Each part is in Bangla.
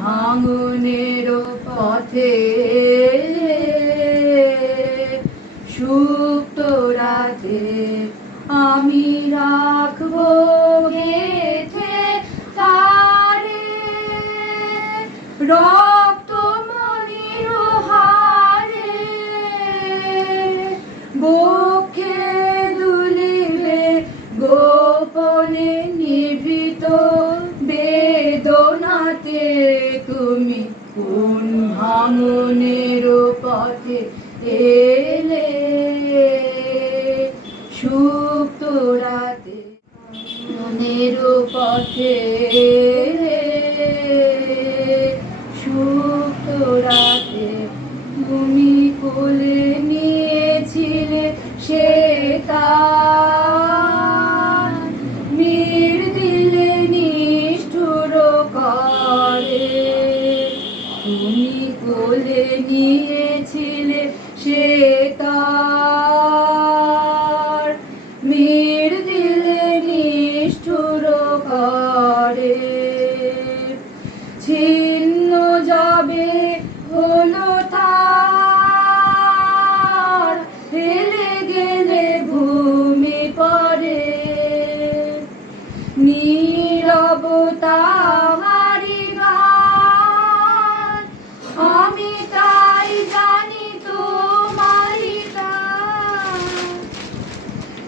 ভাঙনের পথে সুপ্ত রাতে আমি রাখব গেথে তারে। রক্ত কোন ভাঙনের পথে এলে? সুপ্ত রাতে ভাঙনের পথে সুপ্ত রাতে নিয়েছিলে সে তার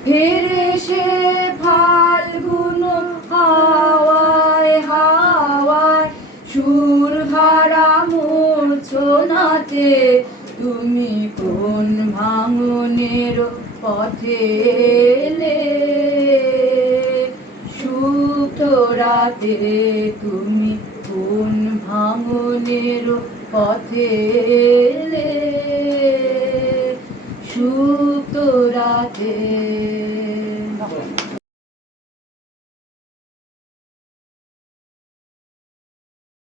হেরে সে হাওয়ায় হাওয়ায় সুর মূর্ছনাতে তুমি কোন ভাঙনের পথে এলে? সুপ্ত রাতে তুমি কোন ভাঙনের পথে সুতরাতে